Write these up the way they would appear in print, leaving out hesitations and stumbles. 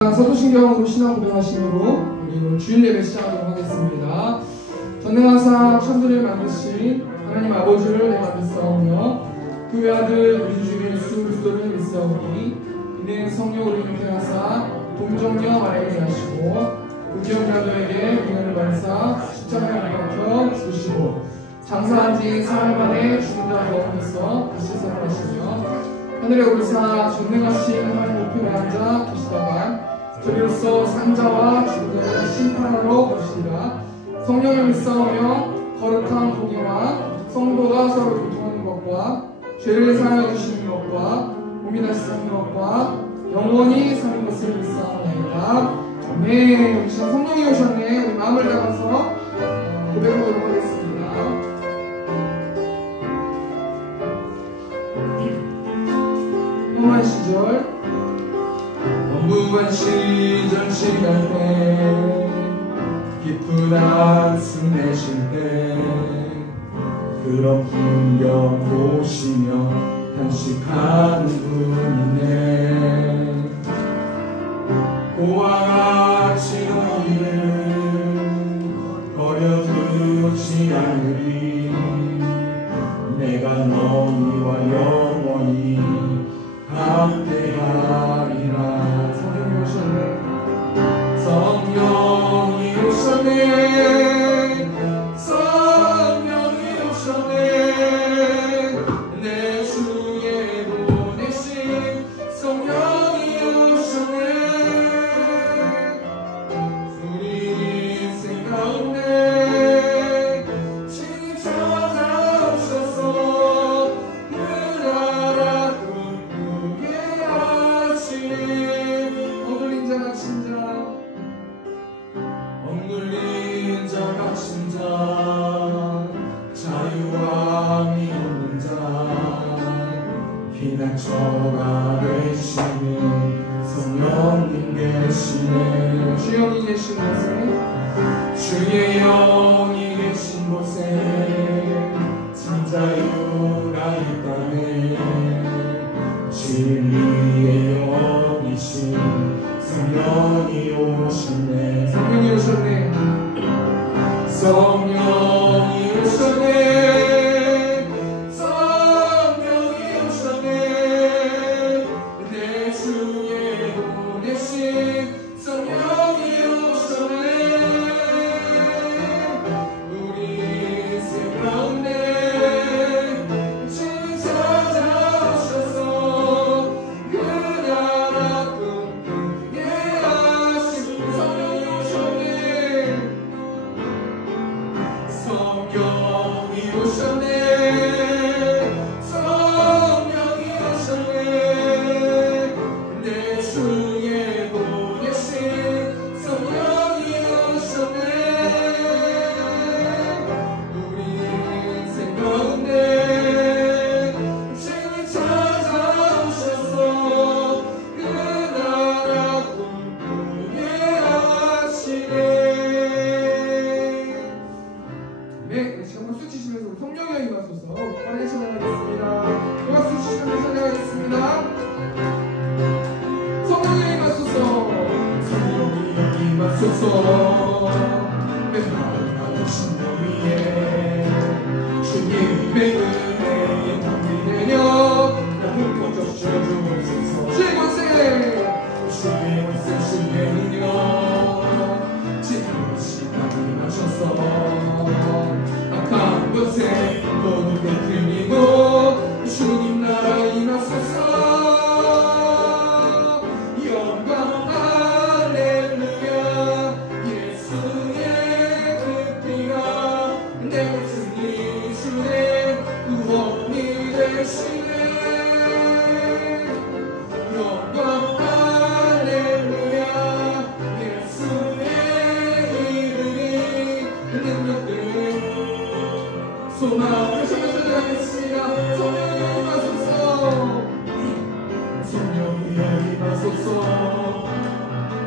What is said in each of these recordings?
사도신경으로 신앙 고백하심으로 우리 주일 예배 시작하도록 하겠습니다. 전능하사 천지를 만드신 하나님 아버지를 내가 믿사오며 그 외아들 우리 주 예수 그리스도를 믿사오니 이는 성령으로 잉태 하사 동정녀 마리아에게 하시고 의견자들에게 은혜를 발사 십자가에 박혀 죽으시고 장사한 지 사흘 만에 죽은 자 가운데서 다시 살아나시며 하늘에 오르사 전능하신 하나님 우편에 앉아 계시다가 저리로서 산자와 죽은 자를 심판하러 오시리라. 성령을 믿사오며 거룩한 공의와 성도가 서로 교통하는 것과 죄를 사하여 주시는 것과 몸이 다시 사는 것과 영원히 사는 것을 믿사옵나이다. 아멘. 우리 성령이 오셨네. 우리 마음을 담아서 고백하도록 하겠습니다. 험한 시절 무한 시절 시간대 깊은 한숨 내쉴 때 그런 풍경 보시며 단식하는 분이네. 고아같이 너희를 버려두지 않으리. 내가 너희와 영원히 함께하리라. 성령이 오셨네. 성령이 오셨네. 내 주에 보내신 성령이 오셨네. 우리 인생 가운데 친히 찾아오셔서 그 나라 꿈꾸게 하시네. 억눌린 자 갇힌 자 억눌린 자 갇힌 자 자유함이 없는 자 피난처가 되시는 성령님 계시네. 주의 영이 계신 곳에 주의 영이 계신 곳에 참 자유가 있다네. 진리의 영이신 성령이 오셨네. 성령이 오셨네. 성령이 오셨네. 성령이 오셨네. 내 주에 보내신 성령이 오셨네. 우리 인생 가운데 친히 찾아오셔서 그 나라 꿈꾸게 하신 성령이 오셨네. 성령이 오셨네. 성령이 오셨네. 내 주에 보내신 성령이 오셨네. 우리 인생 가운데 친히 찾아오셔서 그 나라 꿈꾸게 하시네. 네, 정말 수치시면서 성령의 임하소서 빨리 찬양하겠습니다. 박수 치시면서 찬양하겠습니다. 성령의 임하소서. 성령의 임하소서. 맨날 신령 위에 주님의 은혜에 담비되며 나를 멈춰 주옵소서. 주의 권세 주의 권세 주의 능력 지혜로운 시간이 나셔서 악한 것에 모두 깨뜨리고 주님 나라 임하소서. 영광 할렐루야. 예수의 그 피가 내 모든 이주의 구원이 되시네. 영광 할렐루야. 예수의 이름이 능력되는 소망 되시면서 하겠습니다. 성령이 임하소서. 성령이 임하소서.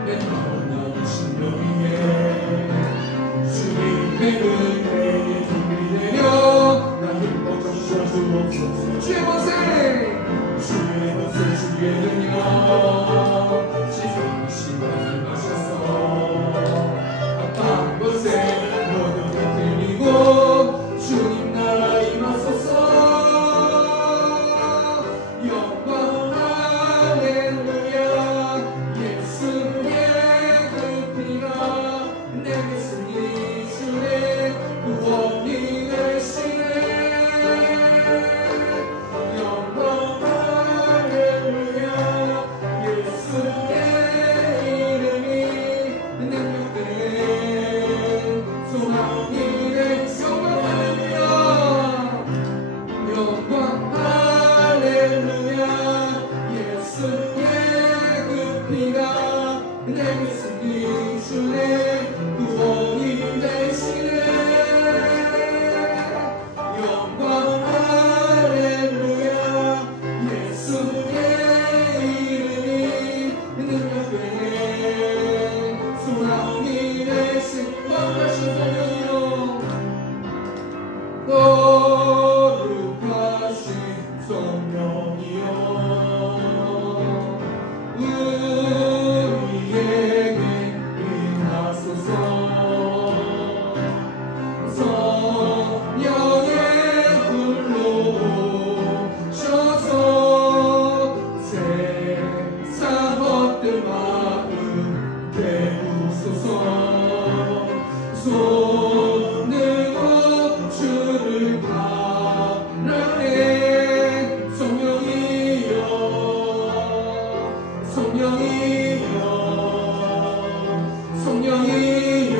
내 마음 나의 신령 위에 주님의 은혜에 준비되며 나를 멈춰 주옵소서. 주의 권세 주의 능력 지성이 심판을 마셔서 아파한 곳에 모두 흩트리고 주님 나라 임하소서. 영광 할렐루야. 예수의 그 피가 내게 승리 주네 구원이 되시네. 영광 할렐루야. 예수의 이름이 능력되네 소망이 되 영광 할렐루야. 예수의 그 피가 내게 승리 주네 구원이 되시네. 영광 할렐루야. 예수의 이름이 능력되네 소망이 되신 거룩하신 성령이여 거룩하신 성령이여 우리에게 임하소서. 성령의 불로 오셔서 세상 헛된 마음 태우소서. 손들고 주를 바라네 성령이여 성령이여 성령이여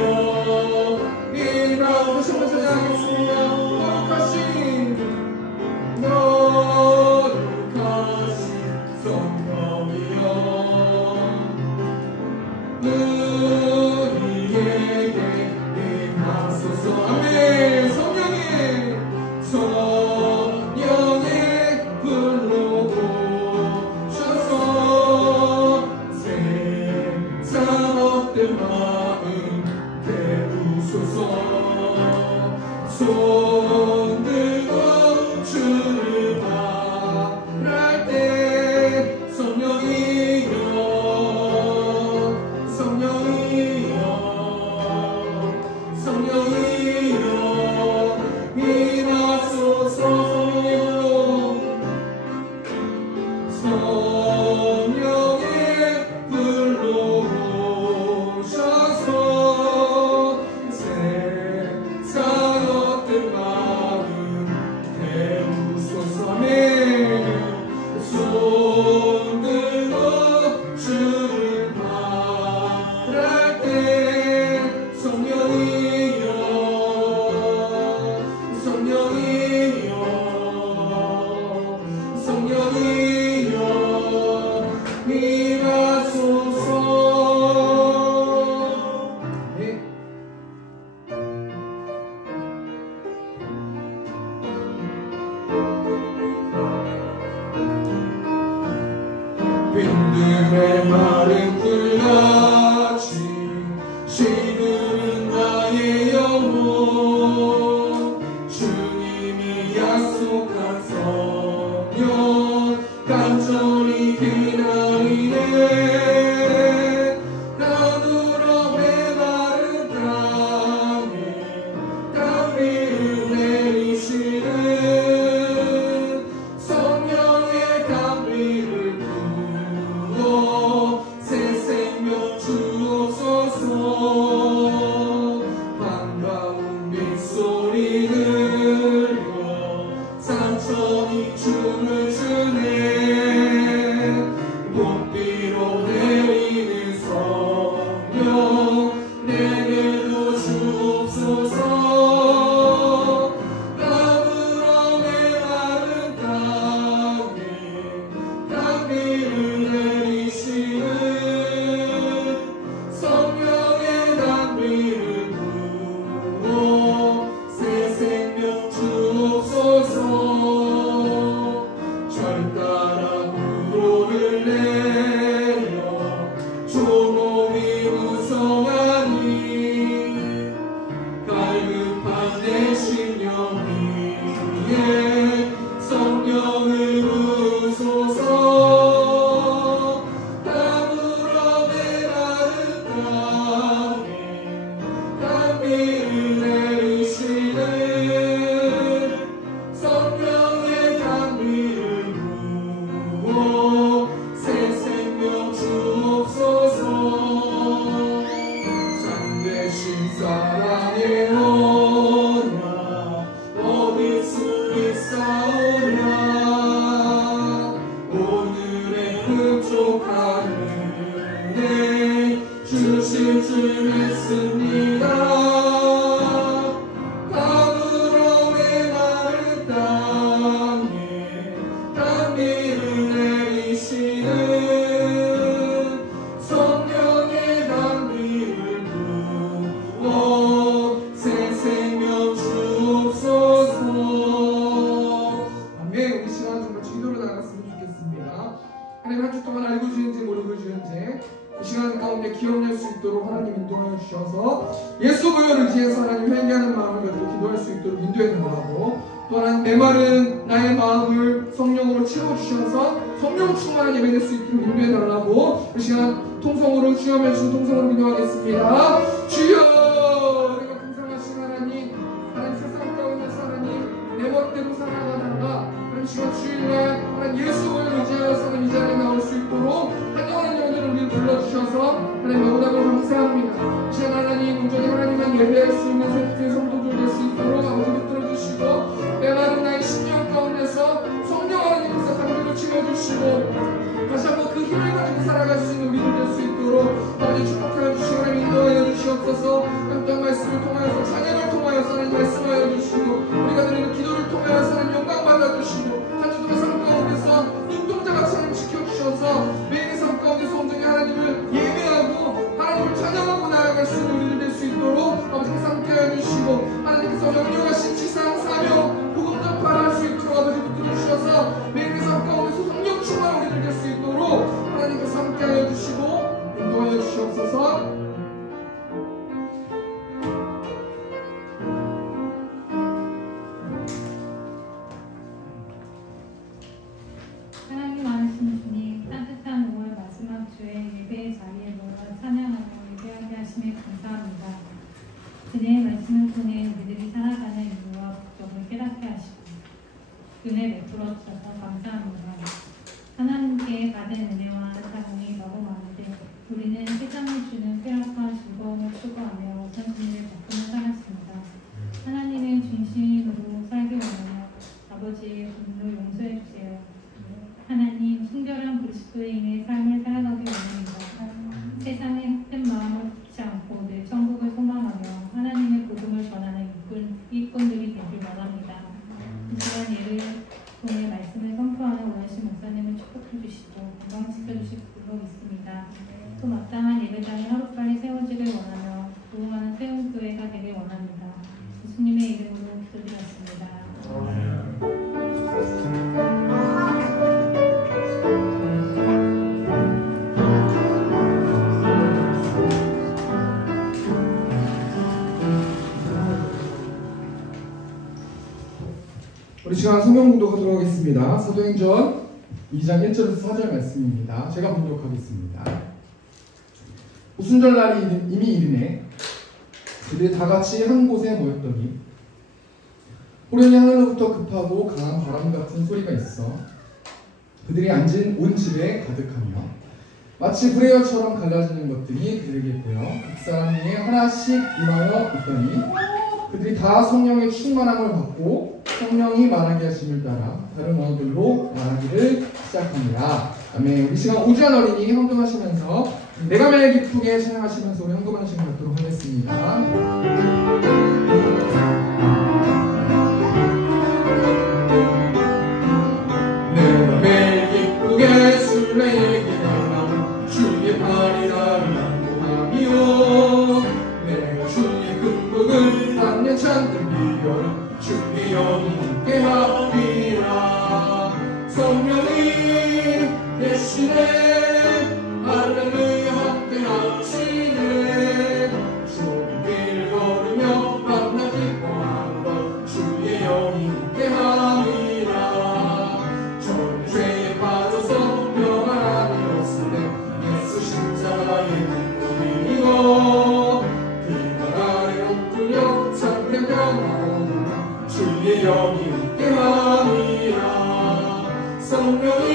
이라고 다시 한번 찬양하겠습니다. 거룩하신 성령이여 우리에게 임하소서. 아멘. 성령의 불로 오셔서 세상 헛된 마음 태우소서. 손들고 주를 바랄 때 성령이여 성령이여 성령이여 임하소서. 성령의 불로 오셔서 세상 헛된 마음 태우소서. 아멘. 손들고 주를 바랄 때 성령이여 성령이여 성령이여 임하소서. 네. 빈들의 마른 풀같이 시들은 나의 영혼 주님이 약속한 성령 간절히 기다리네. 땅으로 메마른 땅에 담비를 내리시는 성령의 담비를 부어 새 생명 주옵소서. 반가운 빗소리 들려 산천이 춤을 추네. 봄비로 내리는 성령 내게도 주옵소서. 땅으로 메마른 땅에 담비를 내리시는 성령의 담비를 부어 새 생명 주옵소서. 절 따라 부르네 시간 좀 같이 기도를 나갔으면 좋겠습니다. 하나님 한 주 동안 알고 지은지 모르고 지은지 이 시간 가운데 기억낼 수 있도록 하나님 인도하여 주셔서 예수 부여를 의지해서 하나님 회개하는 마음을 가지고 기도할 수 있도록 인도해 달라고, 또한 메마른 나의 마음을 성령으로 채워주셔서 성령 충만한 예배 될 수 있도록 인도해 달라고 이 시간 통성으로 주여 주신 통성으로 기도하겠습니다. 주여, 우리가 풍성하신 하나님, 하나님 세상 가운데서 하나님 내 멋대로 살아가다가 하나님 시간 주일날 하나님 예수 부여를 의지하여서 하나님 이 자리에 나올 수 있도록 한영하는 영혼을 우리를 불러주셔서 하나님 너무나도 감사합니다. 이 시간 하나님 온전히 하나님만 예배할 수 있는 새롭게 성도들 될 수 있도록 아버지 붙들어주시고, 메마른 나의 심령 가운데서 성령 하나님께서 담비를 채워주시고 다시 한번 그 힘을 가지고 살아갈 수 있는 우리들 될 수 있도록 아버지 축복하여 주시고 하나님 인도하여 주시옵소서. 함께 말씀을 통하여서 찬양을 통하여서 하나님 말씀하여 주시고 우리가 드리는 기도를 통하여서 하나님 영광 받아주시고 한 주 동안 삶 가운데서 눈동자같이 하나님 지켜주셔서 매일의 삶 가운데서 온전히 하나님을 예배하고 하나님을 찬양하고 나아갈 수 있는 우리들 될 수 있도록 아버지께서 함께하여 주시고 하나님께서 명령하신 지상 사명 복음 전파를 할 수 있도록 아버지 붙들어주셔서 매일의 삶 가운데서 성령 충만한 우리들 될 수 있도록 하나님께서 함께하여 주시고 인도하여 주시옵소서. 하나님 많으신 주님, 따뜻한 5월 마지막 주에 예배의 자리에 모여 찬양하고 예배하게 하심에 감사합니다. 그의 말씀을 통해 우리들이 살아가는 이유와 목적을 깨닫게 하시고 은혜 베풀어 주셔서 감사합니다. 하나님께 받은 은혜와 사랑이 너무 많은데 우리는 세상이 주는 쾌락과 즐거움을 추구하며 우선순위를 바꾸며 살았습니다. 하나님의 중심으로 살기 원하며 아버지의 분노를 용서해 주세요. 하나님, 순결한 그리스도인의 삶을 살아가기 원합니다. 세상의 헛된 마음을 품지 않고 내 천국을 소망하며 하나님의 복음을 전하는 일꾼들이 되길 원합니다. 이 시간 예를 통해 말씀을 선포하는 원하신 목사님을 축복해 주시고 건강 지켜주실 줄로 믿습니다. 또 마땅한 예배당이 하루빨리 세워지길 원하며 부흥하는 세운교회가 되길 원합니다. 예수님의 이름으로 기도드렸습니다. 우리 시간 성경 공독하도록 하겠습니다. 사도행전 2장 1절에서 4절 말씀입니다. 제가 봉독하겠습니다. 오순절날이 이미 이르네 그들이 다같이 한 곳에 모였더니 호련히 하늘로부터 급하고 강한 바람 같은 소리가 있어 그들이 앉은 온 집에 가득하며 마치 불의열처럼 갈라지는 것들이 그들에게 보여 각 사람 위에 하나씩 임하여 있더니 그들이 다 성령의 충만함을 받고 성령이 말하게 하심을 따라 다른 언어들로 말하기를 시작합니다. 아멘. 우리 시간 오주한 어린이 헌금하시면서 내가 매일 기쁘게 찬양하시면서 우리 헌금하는 시간 갖도록 하겠습니다. 내가 매일 기쁘게 술래에게 주의 팔이 나를 안보하며 내가 주의 금복을 단연 찬들 비결 주의 영이 함께 하리라. 성령이 대신에 할렐루야 함께 하시네. 좁은 길을 걸으며 밤낮 기뻐하러 주의 영이 함께 하리라. 저는 죄에 빠져서 평안함이 없을 때 예수 십자가의 눈물이고 비만 아래 옷 뚫려 참된 평화로 주의 영이 함께 하리라. 성령이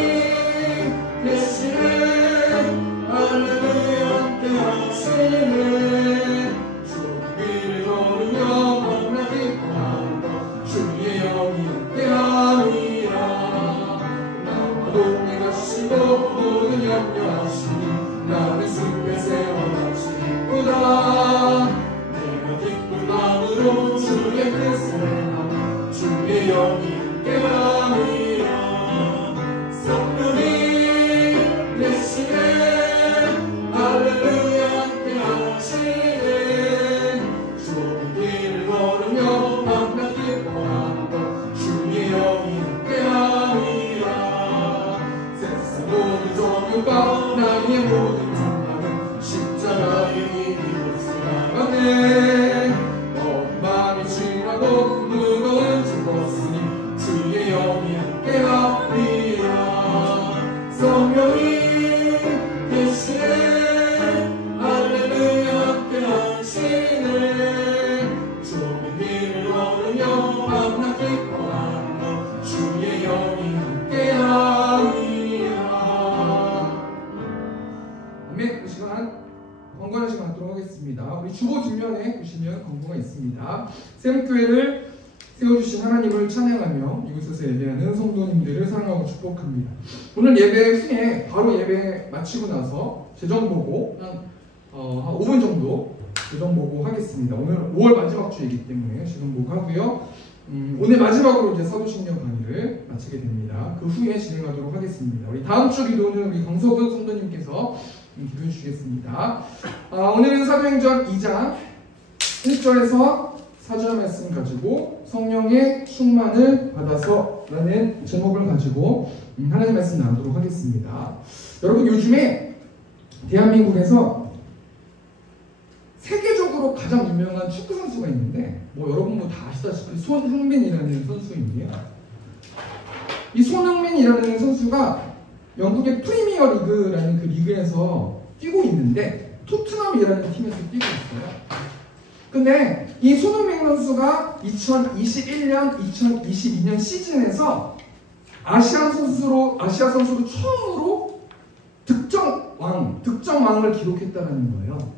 대신에 주변에 보시면 광고가 있습니다. 샘교회를 세워주신 하나님을 찬양하며 이곳에서 예배하는 성도님들을 사랑하고 축복합니다. 오늘 예배 후에 바로 예배 마치고 나서 재정 보고 한 5분 정도 재정 보고 하겠습니다. 오늘 5월 마지막 주이기 때문에 재정 보고 하고요. 오늘 마지막으로 이제 사도신경 강의를 마치게 됩니다. 그 후에 진행하도록 하겠습니다. 우리 다음 주 기도는 우리 강석은 성도님께서 기도해 주시겠습니다. 오늘은 사도행전 2장 1절에서 4절 말씀 가지고 성령의 충만을 받아서 라는 제목을 가지고 하나님 말씀 나누도록 하겠습니다. 여러분, 요즘에 대한민국에서 세계적으로 가장 유명한 축구 선수가 있는데 여러분 다 아시다시피 손흥민이라는 선수인데요. 이 손흥민이라는 선수가 영국의 프리미어 리그라는 그 리그에서 뛰고 있는데 토트넘이라는 팀에서 뛰고 있어요. 근데 이 손흥민 선수가 2021년, 2022년 시즌에서 아시아 선수로 처음으로 득점왕을 기록했다는 거예요.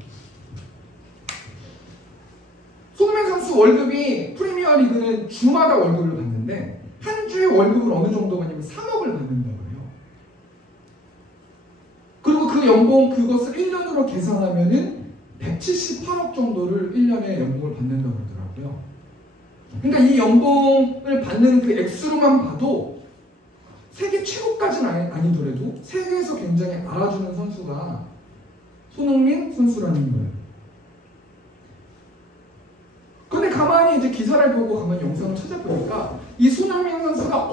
손흥민 선수 월급이 프리미어 리그는 주마다 월급을 받는데 한 주에 월급을 어느 정도 받냐면 3억을 받는다고 해요. 그리고 그 연봉 그것을 1년으로 계산하면은 178억 정도를 1년에 연봉을 받는다고 그러더라고요. 그러니까 이 연봉을 받는 그 액수로만 봐도 세계 최고까지는 아니더라도 세계에서 굉장히 알아주는 선수가 손흥민 선수라는 거예요. 근데 가만히 이제 기사를 보고 가만히 영상을 찾아보니까 이 손흥민 선수가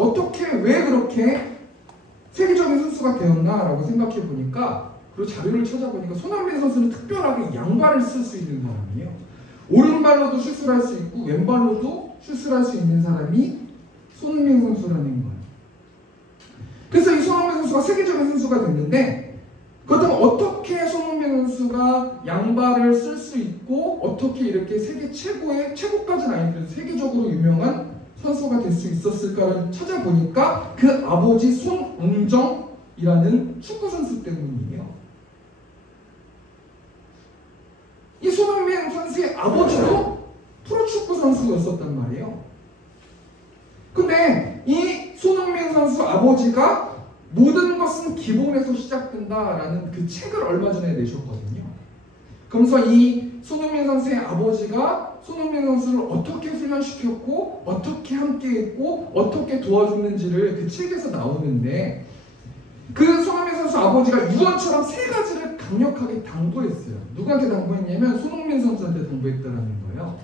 왜 그렇게 세계적인 선수가 되었나라고 생각해 보니까, 그리고 자료를 찾아보니까 손흥민 선수는 특별하게 양발을 쓸 수 있는 사람이에요. 오른발로도 슛을 할 수 있고 왼발로도 슛을 할 수 있는 사람이 손흥민 선수라는 거예요. 그래서 이 손흥민 선수가 세계적인 선수가 됐는데, 그렇다면 어떻게 손흥민 선수가 양발을 쓸 수 있고 어떻게 이렇게 세계 최고까지는 아니더라도 세계적으로 유명한 선수가 될 수 있었을까를 찾아보니까 그 아버지 손웅정이라는 축구 선수 때문이에요. 이 손흥민 선수의 아버지도 프로축구 선수였었단 말이에요. 근데 이 손흥민 선수 아버지가 모든 것은 기본에서 시작된다라는 그 책을 얼마 전에 내셨거든요. 그러면서 이 손흥민 선수의 아버지가 손흥민 선수를 어떻게 훈련시켰고 어떻게 함께했고 어떻게 도와줬는지를 그 책에서 나오는데, 그 손흥민 선수 아버지가 유언처럼 3가지를 강력하게 당부했어요. 누구한테 당부했냐면 손흥민 선수한테 당부했다라는 거예요.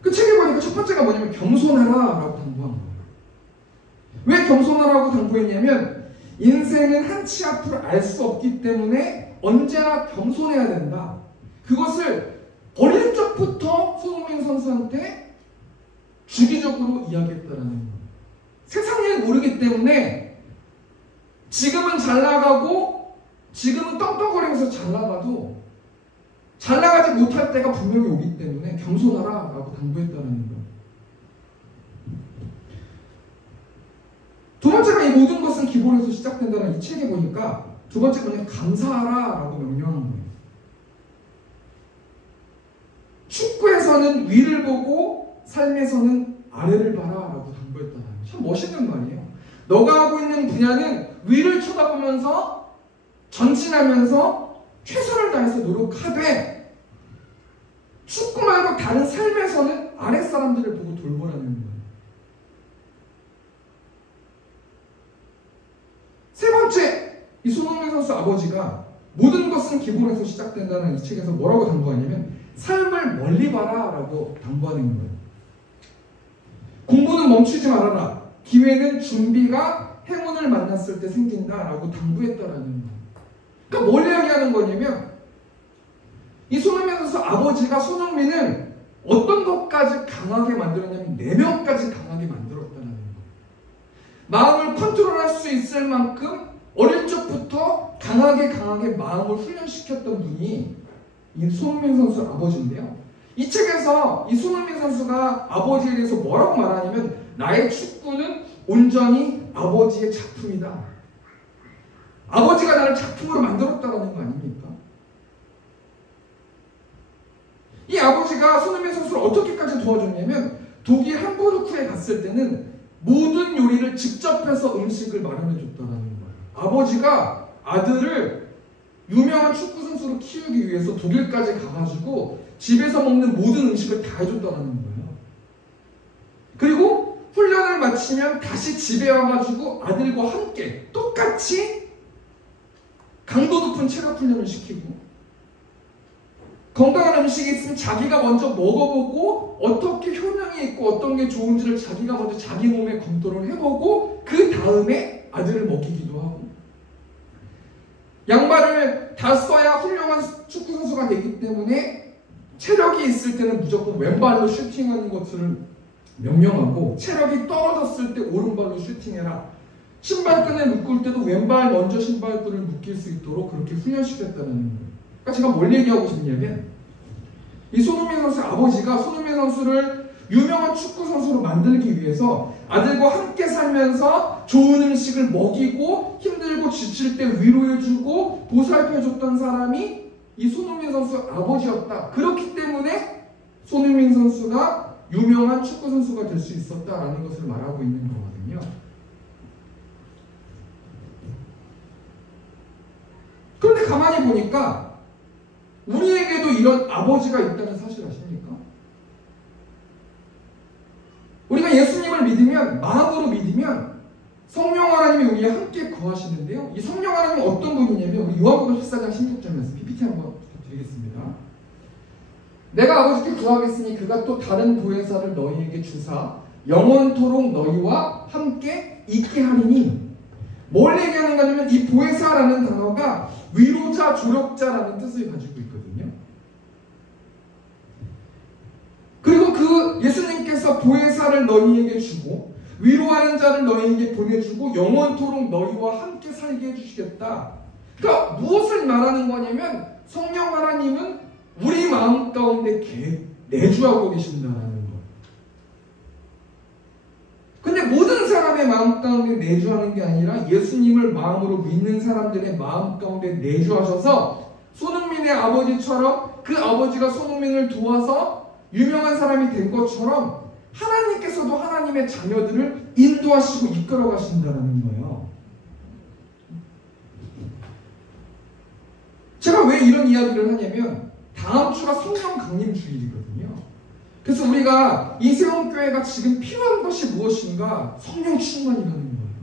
그 책에 보니까 첫 번째가 뭐냐면 겸손하라 라고 당부한 거예요. 왜 겸손하라고 당부했냐면 인생은 한치 앞을 알 수 없기 때문에 언제나 겸손해야 된다. 그것을 어릴 적부터 손흥민 선수한테 주기적으로 이야기했다라는 거예요. 세상 일 모르기 때문에 지금은 잘 나가고 지금은 떵떵거리면서 잘 나가도 잘 나가지 못할 때가 분명히 오기 때문에 겸손하라 라고 당부했다는 거예요. 두 번째가 이 모든 것은 기본에서 시작된다는 이 책에 보니까 두 번째 뭐냐면 감사하라 라고 명령한 거예요. 축구에서는 위를 보고 삶에서는 아래를 봐라 라고 당부했다는 거예요. 참 멋있는 말이에요. 너가 하고 있는 분야는 위를 쳐다보면서 전진하면서 최선을 다해서 노력하되 축구 말고 다른 삶에서는 아랫사람들을 보고 돌보라는 거예요. 세 번째, 이 손흥민 선수 아버지가 모든 것은 기본에서 시작된다는 이 책에서 뭐라고 당부하냐면 삶을 멀리 봐라 라고 당부하는 거예요. 공부는 멈추지 말아라. 기회는 준비가 행운을 만났을 때 생긴다 라고 당부했다라는 거예요. 그러니까 뭘 이야기하는 거냐면 이 손흥민 선수 아버지가 손흥민을 어떤 것까지 강하게 만들었냐면 내면까지 강하게 만들었다는 거예요. 마음을 컨트롤할 수 있을 만큼 어릴 적부터 강하게 마음을 훈련시켰던 분이 이 손흥민 선수 아버지인데요. 이 책에서 이 손흥민 선수가 아버지에 대해서 뭐라고 말하냐면 나의 축구는 온전히 아버지의 작품이다. 아버지가 나를 작품으로 만들었다는 거 아닙니까? 이 아버지가 손흥민 선수를 어떻게까지 도와줬냐면 독일 함부르크에 갔을 때는 모든 요리를 직접 해서 음식을 마련해 줬다는 거예요. 아버지가 아들을 유명한 축구 선수로 키우기 위해서 독일까지 가가지고 집에서 먹는 모든 음식을 다 해줬다는 거예요. 그리고 훈련을 마치면 다시 집에 와가지고 아들과 함께 똑같이 강도 높은 체력 훈련을 시키고, 건강한 음식이 있으면 자기가 먼저 먹어보고 어떻게 효능이 있고 어떤 게 좋은지를 자기가 먼저 자기 몸에 검토를 해보고 그 다음에 아들을 먹이기도 하고, 양발을 다 써야 훌륭한 축구 선수가 되기 때문에 체력이 있을 때는 무조건 왼발로 슈팅하는 것을 명령하고, 체력이 떨어졌을 때 오른발로 슈팅해라. 신발끈을 묶을 때도 왼발 먼저 신발끈을 묶일 수 있도록 그렇게 훈련시켰다는 거예요. 그러니까 제가 뭘 얘기하고 싶냐면, 이 손흥민 선수의 아버지가 손흥민 선수를 유명한 축구 선수로 만들기 위해서 아들과 함께 살면서 좋은 음식을 먹이고 힘들고 지칠 때 위로해주고 보살펴줬던 사람이 이 손흥민 선수 아버지였다. 그렇기 때문에 손흥민 선수가 유명한 축구 선수가 될 수 있었다라는 것을 말하고 있는 거거든요. 그런데 가만히 보니까 우리에게도 이런 아버지가 있다는 사실 아십니까? 우리가 예수님을 믿으면, 마음으로 믿으면 성령 하나님이 우리와 함께 거하시는데요. 이 성령 하나님은 어떤 분이냐면, 우리 요한복음 14장 16절 말씀 PPT 한번 부탁드리겠습니다. 내가 아버지께 구하겠으니 그가 또 다른 보혜사를 너희에게 주사 영원토록 너희와 함께 있게 하리니. 뭘 얘기하는 거냐면, 이 보혜사라는 단어가 위로자, 조력자라는 뜻을 가지고 있거든요. 그리고 그 예수님께서 보혜사를 너희에게 주고 위로하는 자를 너희에게 보내주고 영원토록 너희와 함께 살게 해주시겠다. 그러니까 무엇을 말하는 거냐면, 성령 하나님은 우리 마음 가운데 내주하고 계신다는 거예요. 근데 모든 사람의 마음 가운데 내주하는 게 아니라 예수님을 마음으로 믿는 사람들의 마음 가운데 내주하셔서, 손흥민의 아버지처럼 그 아버지가 손흥민을 도와서 유명한 사람이 된 것처럼 하나님께서도 하나님의 자녀들을 인도하시고 이끌어 가신다는 거예요. 제가 왜 이런 이야기를 하냐면, 다음 주가 성령 강림 주일이거든요. 그래서 우리가 이세원교회가 지금 필요한 것이 무엇인가? 성령 충만이라는 거예요.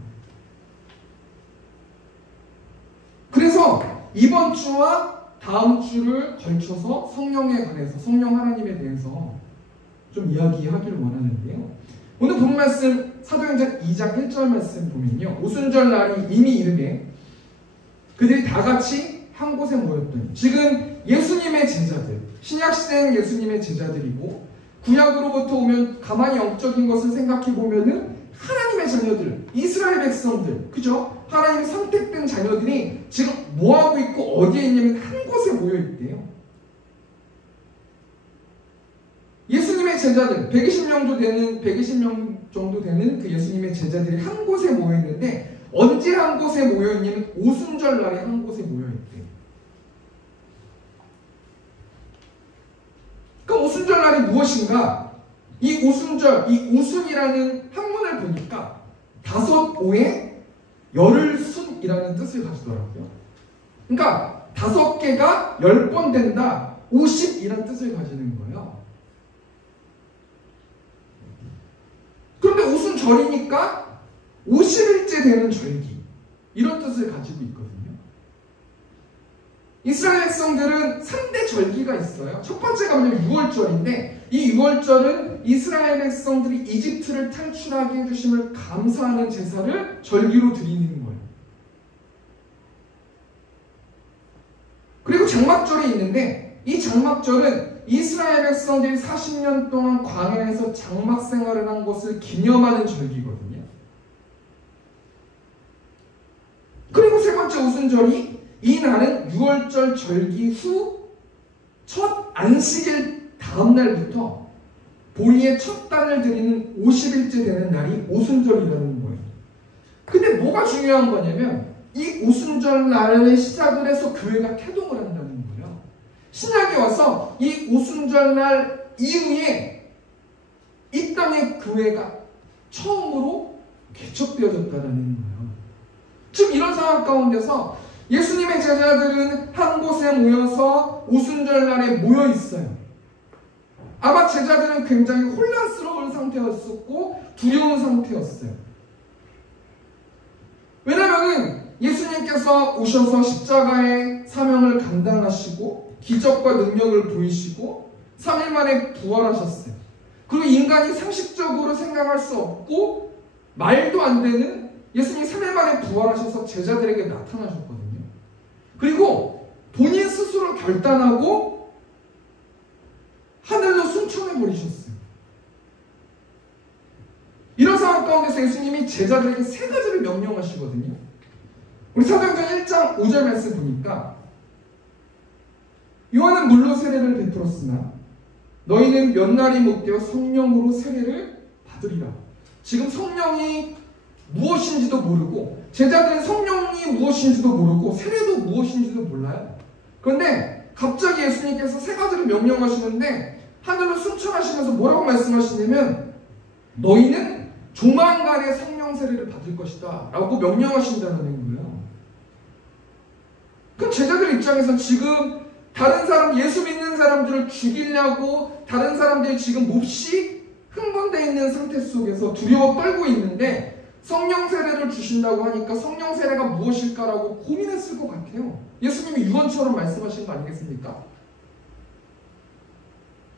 그래서 이번 주와 다음 주를 걸쳐서 성령에 관해서, 성령 하나님에 대해서 좀 이야기하기를 원하는데요. 오늘 본 말씀 사도행전 2장 1절 말씀 보면요, 오순절 날이 이미 이르매 그들이 다 같이 한 곳에 모였더니, 지금 예수님의 제자들, 신약시대는 예수님의 제자들이고 구약으로부터 오면 가만히 영적인 것을 생각해 보면은 하나님의 자녀들, 이스라엘 백성들, 그죠? 하나님의 선택된 자녀들이 지금 뭐 하고 있고 어디에 있냐면 한 곳에 모여 있대요. 예수님의 제자들 120명 정도 되는 그 예수님의 제자들이 한 곳에 모여 있는데, 언제 한 곳에 모여 있냐면 오순절 날에 한 곳에 모여 있대요. 그 오순절 날이 무엇인가? 이 오순절, 이 오순이라는 한문을 보니까 5오에 열흘순이라는 뜻을 가지더라고요. 그러니까 5개가 10번 된다, 50이라는 뜻을 가지는 거예요. 그런데 오순절이니까 50일째 되는 절기, 이런 뜻을 가지고 있거든요. 이스라엘 백성들은 3대 절기가 있어요. 첫 번째가 뭐냐면 6월절인데, 이 6월절은 이스라엘 백성들이 이집트를 탈출하게 해주심을 감사하는 제사를 절기로 드리는 거예요. 그리고 장막절이 있는데, 이 장막절은 이스라엘 백성들이 40년 동안 광야에서 장막 생활을 한 것을 기념하는 절기거든요. 그리고 세 번째 오순절이, 이 날은 6월절 절기 후 첫 안식일 다음 날부터 보리의 첫 단을 드리는 50일째 되는 날이 오순절이라는 거예요. 근데 뭐가 중요한 거냐면, 이 오순절 날에 시작을 해서 교회가 태동을 한다는 거예요. 신약에 와서 이 오순절날 이후에 이 땅의 교회가 처음으로 개척되어졌다는 거예요. 지금 이런 상황 가운데서 예수님의 제자들은 한 곳에 모여서 오순절날에 모여 있어요. 아마 제자들은 굉장히 혼란스러운 상태였었고 두려운 상태였어요. 왜냐하면 예수님께서 오셔서 십자가의 사명을 감당하시고 기적과 능력을 보이시고 3일 만에 부활하셨어요. 그리고 인간이 상식적으로 생각할 수 없고 말도 안 되는 예수님이 3일 만에 부활하셔서 제자들에게 나타나셨거든요. 그리고 본인 스스로 결단하고 하늘로 승천해버리셨어요. 이런 상황 가운데서 예수님이 제자들에게 3가지를 명령하시거든요. 우리 사도행전 1장 5절 말씀 보니까 요한은 물로 세례를 베풀었으나 너희는 몇 날이 못되어 성령으로 세례를 받으리라. 지금 성령이 무엇인지도 모르고 제자들은 성령이 무엇인지도 모르고 세례도 무엇인지도 몰라요. 그런데 갑자기 예수님께서 3가지를 명령하시는데 하늘로 승천하시면서 뭐라고 말씀하시냐면 너희는 조만간에 성령 세례를 받을 것이다 라고 명령하신다는 거예요. 그럼 제자들 입장에서는 지금 다른 사람, 예수 믿는 사람들을 죽이려고 다른 사람들이 지금 몹시 흥분되어 있는 상태 속에서 두려워 떨고 있는데 성령 세례를 주신다고 하니까 성령 세례가 무엇일까라고 고민했을 것 같아요. 예수님이 유언처럼 말씀하신 거 아니겠습니까?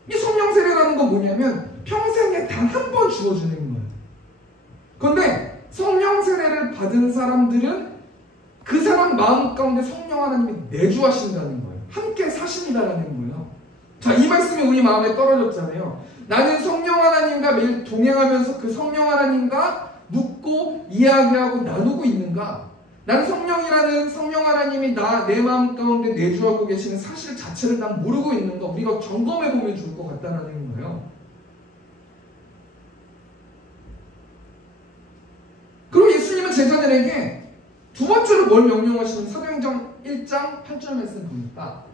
이 성령 세례라는 건 뭐냐면 평생에 단 한 번 주어지는 거예요. 그런데 성령 세례를 받은 사람들은 그 사람 마음 가운데 성령 하나님이 내주하신다는 거예요. 함께 사신다라는 거예요. 자, 이 말씀이 우리 마음에 떨어졌잖아요. 나는 성령 하나님과 매일 동행하면서 그 성령 하나님과 묻고 이야기하고 나누고 있는가? 나는 성령이라는 성령 하나님이 내 마음 가운데 내주하고 계시는 사실 자체를 난 모르고 있는가? 우리가 점검해보면 좋을 것 같다는 거예요. 그럼 예수님은 제자들에게 두 번째로 뭘 명령하시는 사도행전 1장 8절 말씀 보니까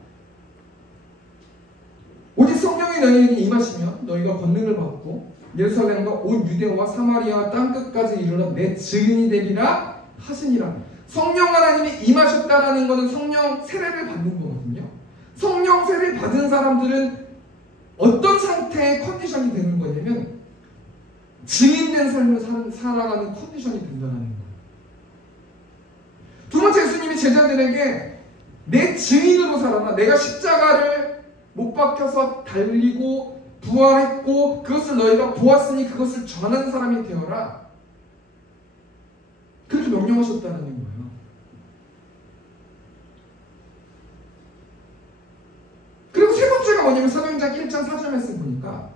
오직 성령이 너희에게 임하시면 너희가 권능을 받고 예루살렘과 온 유대와 사마리아 땅끝까지 이르러 내 증인이 되리라 하시니라. 성령 하나님이 임하셨다라는 것은 성령 세례를 받는 거거든요. 성령 세례를 받은 사람들은 어떤 상태의 컨디션이 되는 거냐면 증인된 삶을 살아가는 컨디션이 된다는 거예요. 두 번째, 예수님이 제자들에게 내 증인으로 살아라. 내가 십자가를 못 박혀서 달리고 부활했고 그것을 너희가 보았으니 그것을 전하는 사람이 되어라. 그렇게 명령하셨다는 거예요. 그리고 세 번째가 뭐냐면 사도행전 1장 4절 말씀 보니까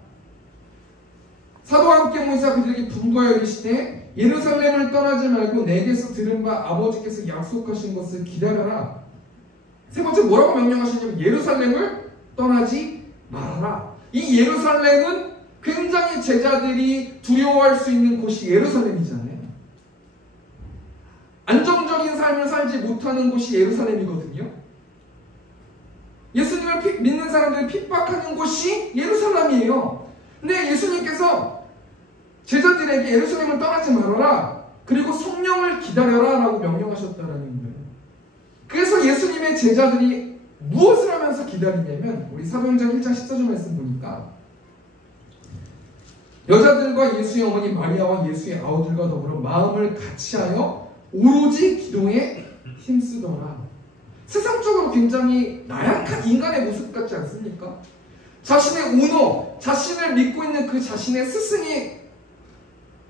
사도와 함께 모이사 그들에게 분부하여 이르시되 예루살렘을 떠나지 말고 내게서 들은 바 아버지께서 약속하신 것을 기다려라. 세 번째 뭐라고 명령하시냐면 예루살렘을 떠나지 말아라. 이 예루살렘은 굉장히 제자들이 두려워할 수 있는 곳이 예루살렘이잖아요. 안정적인 삶을 살지 못하는 곳이 예루살렘이거든요. 예수님을 믿는 사람들이 핍박하는 곳이 예루살렘이에요. 근데 예수님께서 제자들에게 예루살렘을 떠나지 말아라. 그리고 성령을 기다려라 라고 명령하셨다는 거예요. 그래서 예수님의 제자들이 무엇을 하면서 기다리냐면 우리 사도행전 1장 14절 말씀 보니까 여자들과 예수의 어머니 마리아와 예수의 아우들과 더불어 마음을 같이하여 오로지 기도에 힘쓰더라. 세상적으로 굉장히 나약한 인간의 모습 같지 않습니까? 자신의 오너, 자신을 믿고 있는 그 자신의 스승이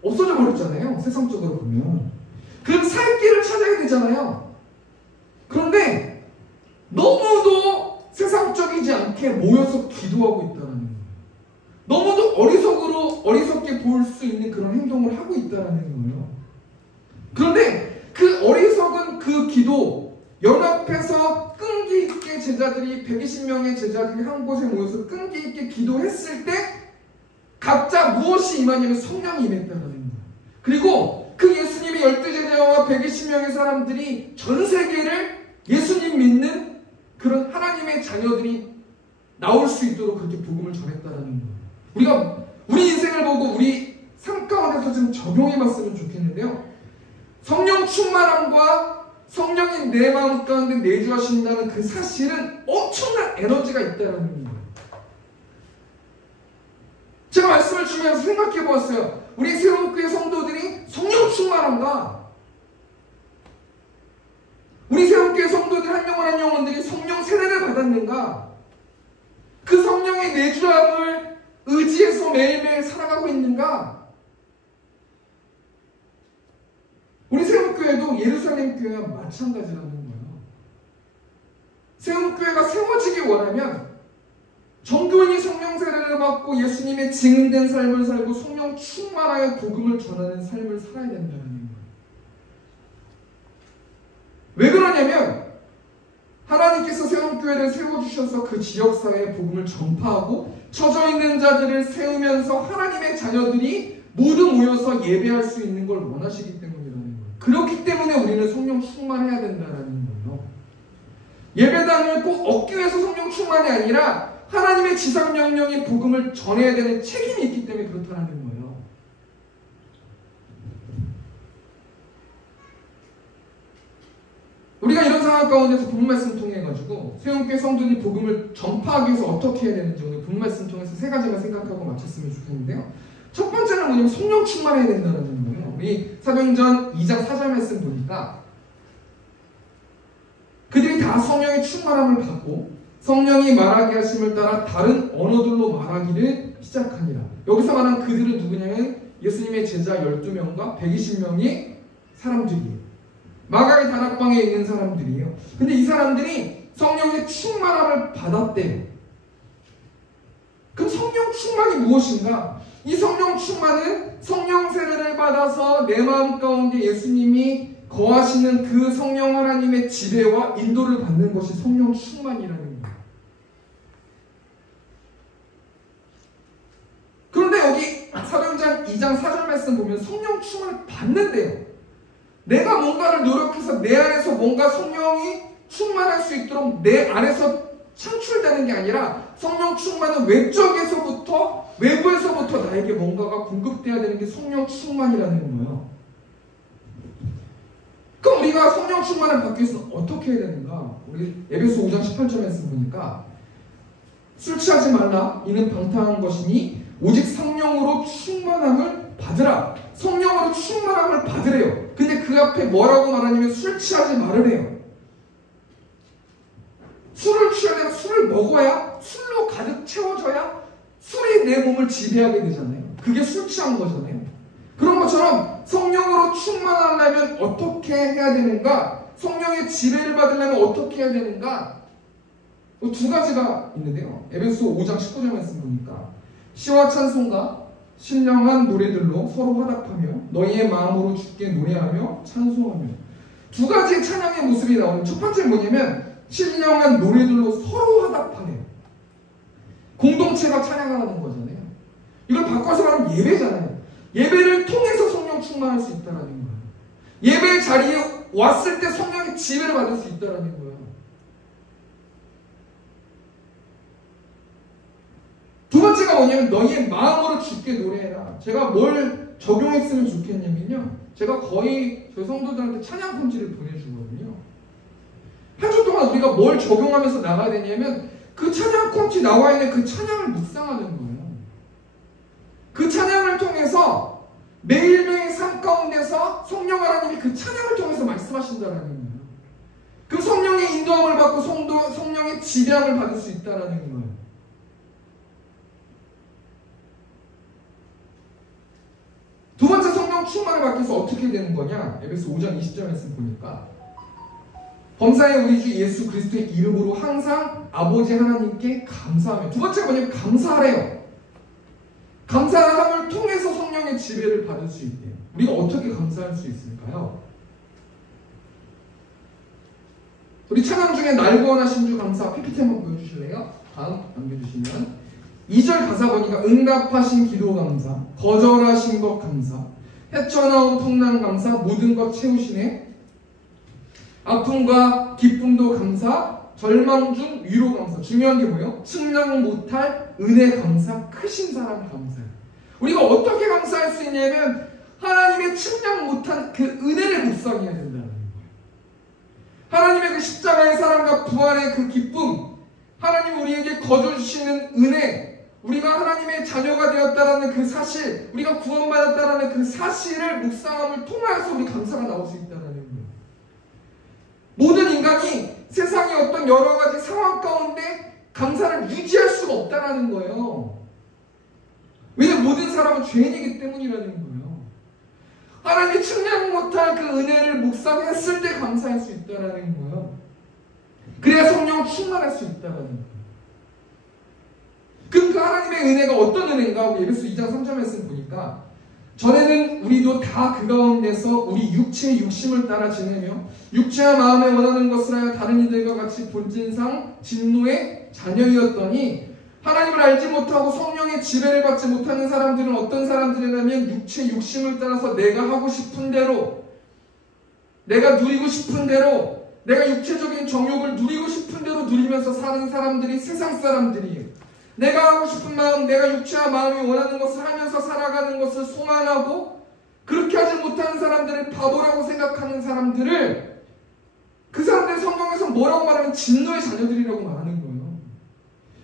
없어져 버렸잖아요. 세상적으로 보면. 그럼 살 길을 찾아야 되잖아요. 그런데 너무도 세상적이지 않게 모여서 기도하고 있다는 거예요. 너무도 어리석게 볼 수 있는 그런 행동을 하고 있다는 거예요. 그런데 그 어리석은 그 기도, 연합해서 끈기 있게 제자들이 120명의 제자들이 한 곳에 모여서 끈기 있게 기도했을 때 각자 무엇이 임하냐면 성령이 임했다는 거예요. 그리고 그 예수님의 12제자와 120명의 사람들이 전 세계를 예수님 믿는 그런 하나님의 자녀들이 나올 수 있도록 그렇게 복음을 전했다라는 거예요. 우리가 우리 인생을 보고 우리 삶 가운데서 좀 적용해 봤으면 좋겠는데요. 성령 충만함과 성령이 내 마음 가운데 내주하신다는 그 사실은 엄청난 에너지가 있다는 거예요. 제가 말씀을 주면서 생각해 보았어요. 우리 세움교회 성도들이 성령 충만한가? 우리 세움교회 성도들 한 영혼 한 영혼들이 성령 세례를 받았는가? 그 성령의 내주함을 의지해서 매일매일 살아가고 있는가? 우리 세움교회도 예루살렘 교회와 마찬가지라는 거예요. 세움교회가 세워지기 원하면 정교인이 성령 세례를 받고 예수님의 증인된 삶을 살고 성령 충만하여 복음을 전하는 삶을 살아야 된다는 거예요. 왜 그러냐면 하나님께서 세움교회를 세워주셔서 그 지역사회에 복음을 전파하고 처져 있는 자들을 세우면서 하나님의 자녀들이 모두 모여서 예배할 수 있는 걸 원하시기 때문이라는 거예요. 그렇기 때문에 우리는 성령 충만해야 된다는 거예요. 예배당을 꼭 얻기 위해서 성령 충만이 아니라 하나님의 지상명령인 복음을 전해야 되는 책임이 있기 때문에 그렇다는 거예요. 우리가 이런 상황 가운데서 본 말씀 통해 가지고 세움교회 성도들이 복음을 전파하기 위해서 어떻게 해야 되는지 오늘 본 말씀 통해서 세 가지만 생각하고 마쳤으면 좋겠는데요. 첫 번째는 뭐냐면 성령 충만해야 된다는 거예요. 우리 사도행전 2장 4절 말씀 보니까 그들이 다 성령의 충만함을 받고 성령이 말하게 하심을 따라 다른 언어들로 말하기를 시작하니라. 여기서 말하는 그들은 누구냐면 예수님의 제자 12명과 120명의 사람들이에요. 마가의 다락방에 있는 사람들이에요. 근데 이 사람들이 성령의 충만함을 받았대요. 그럼 성령 충만이 무엇인가? 이 성령 충만은 성령 세례를 받아서 내 마음 가운데 예수님이 거하시는 그 성령 하나님의 지배와 인도를 받는 것이 성령 충만이라는 거예요. 그런데 여기 사도행전 2장 4절 말씀 보면 성령 충만을 받는데요. 내가 뭔가를 노력해서 내 안에서 뭔가 성령이 충만할 수 있도록 내 안에서 창출되는 게 아니라 성령 충만은 외부에서부터 나에게 뭔가가 공급돼야 되는 게 성령 충만이라는 거예요. 그럼 우리가 성령 충만을 받기 위해서는 어떻게 해야 되는가? 우리 에베소 5장 18절 말씀 보니까 술 취하지 말라 이는 방탕한 것이니 오직 성령으로 충만함을 받으라. 성령으로 충만함을 받으래요. 근데 그 앞에 뭐라고 말하냐면 술 취하지 말으래요. 술을 취하려면 술을 먹어야 술로 가득 채워져야 술이 내 몸을 지배하게 되잖아요. 그게 술 취한 거잖아요. 그런 것처럼 성령으로 충만하려면 어떻게 해야 되는가? 성령의 지배를 받으려면 어떻게 해야 되는가? 두 가지가 있는데요. 에베소 5장 19절 말씀 보니까 시와 찬송가 신령한 노래들로 서로 화답하며 너희의 마음으로 주께 노래하며 찬송하며 두 가지의 찬양의 모습이 나오는 첫 번째는 뭐냐면 신령한 노래들로 서로 화답하네요. 공동체가 찬양하는 거잖아요. 이걸 바꿔서 말하면 예배잖아요. 예배를 통해서 성령 충만할 수 있다는 거예요. 예배 자리에 왔을 때 성령의 지배를 받을 수 있다는 거예요. 두 번째가 뭐냐면 너희의 마음으로 주께 노래해라. 제가 뭘 적용했으면 좋겠냐면요. 제가 거의 저희 성도들한테 찬양 편지를 보내주거든요. 한 주 동안 우리가 뭘 적용하면서 나가야 되냐면 그 찬양 콘티 나와 있는 그 찬양을 묵상하는 거예요. 그 찬양을 통해서 매일매일 삶 가운데서 성령 하나님이 그 찬양을 통해서 말씀하신다는 거예요. 그 성령의 인도함을 받고 성령의 지배함을 받을 수 있다는 거예요. 두 번째 성령 충만을 받기 위해서 어떻게 되는 거냐? 에베소 5장 20절 말씀 보니까 범사에 우리 주 예수 그리스도의 이름으로 항상 아버지 하나님께 감사하며 두 번째가 뭐냐면 감사하래요. 감사함을 통해서 성령의 지배를 받을 수 있대요. 우리가 어떻게 감사할 수 있을까요? 우리 찬양 중에 날 구원하신 주 감사 PPT 한번 보여주실래요? 다음 남겨주시면 2절 가사 보니까 응답하신 기도 감사, 거절하신 것 감사, 헤쳐나온 풍랑 감사, 모든 것 채우시네, 아픔과 기쁨도 감사, 절망 중 위로 감사. 중요한 게 뭐예요? 측량 못할 은혜 감사, 크신 사랑 감사. 우리가 어떻게 감사할 수 있냐면 하나님의 측량 못한 그 은혜를 묵상해야 된다는 거예요. 하나님의 그 십자가의 사랑과 부활의 그 기쁨, 하나님 우리에게 거저 주시는 은혜, 우리가 하나님의 자녀가 되었다라는 그 사실, 우리가 구원받았다라는 그 사실을 묵상함을 통하여서 우리 감사가 나올 수 있다는 거예요. 모든 인간이 세상의 어떤 여러 가지 상황 가운데 감사를 유지할 수가 없다는 거예요. 왜냐하면 모든 사람은 죄인이기 때문이라는 거예요. 하나님이 측량 못할 그 은혜를 묵상했을 때 감사할 수 있다는 거예요. 그래야 성령 충만할 수 있다는 거예요. 그 하나님의 은혜가 어떤 은혜인가? 우리 에베소 2장 3절 말씀 보니까 전에는 우리도 다 그 가운데서 우리 육체의 욕심을 따라 지내며 육체와 마음에 원하는 것을 하여 다른 이들과 같이 본질상 진노의 자녀이었더니 하나님을 알지 못하고 성령의 지배를 받지 못하는 사람들은 어떤 사람들이냐면 육체 욕심을 따라서 내가 하고 싶은 대로, 내가 누리고 싶은 대로, 내가 육체적인 정욕을 누리고 싶은 대로 누리면서 사는 사람들이 세상 사람들이에요. 내가 하고 싶은 마음, 내가 육체와 마음이 원하는 것을 하면서 살아가는 것을 소망하고 그렇게 하지 못하는 사람들을 바보라고 생각하는 사람들을, 그 사람들이 성경에서 뭐라고 말하면 진노의 자녀들이라고 말하는 거예요.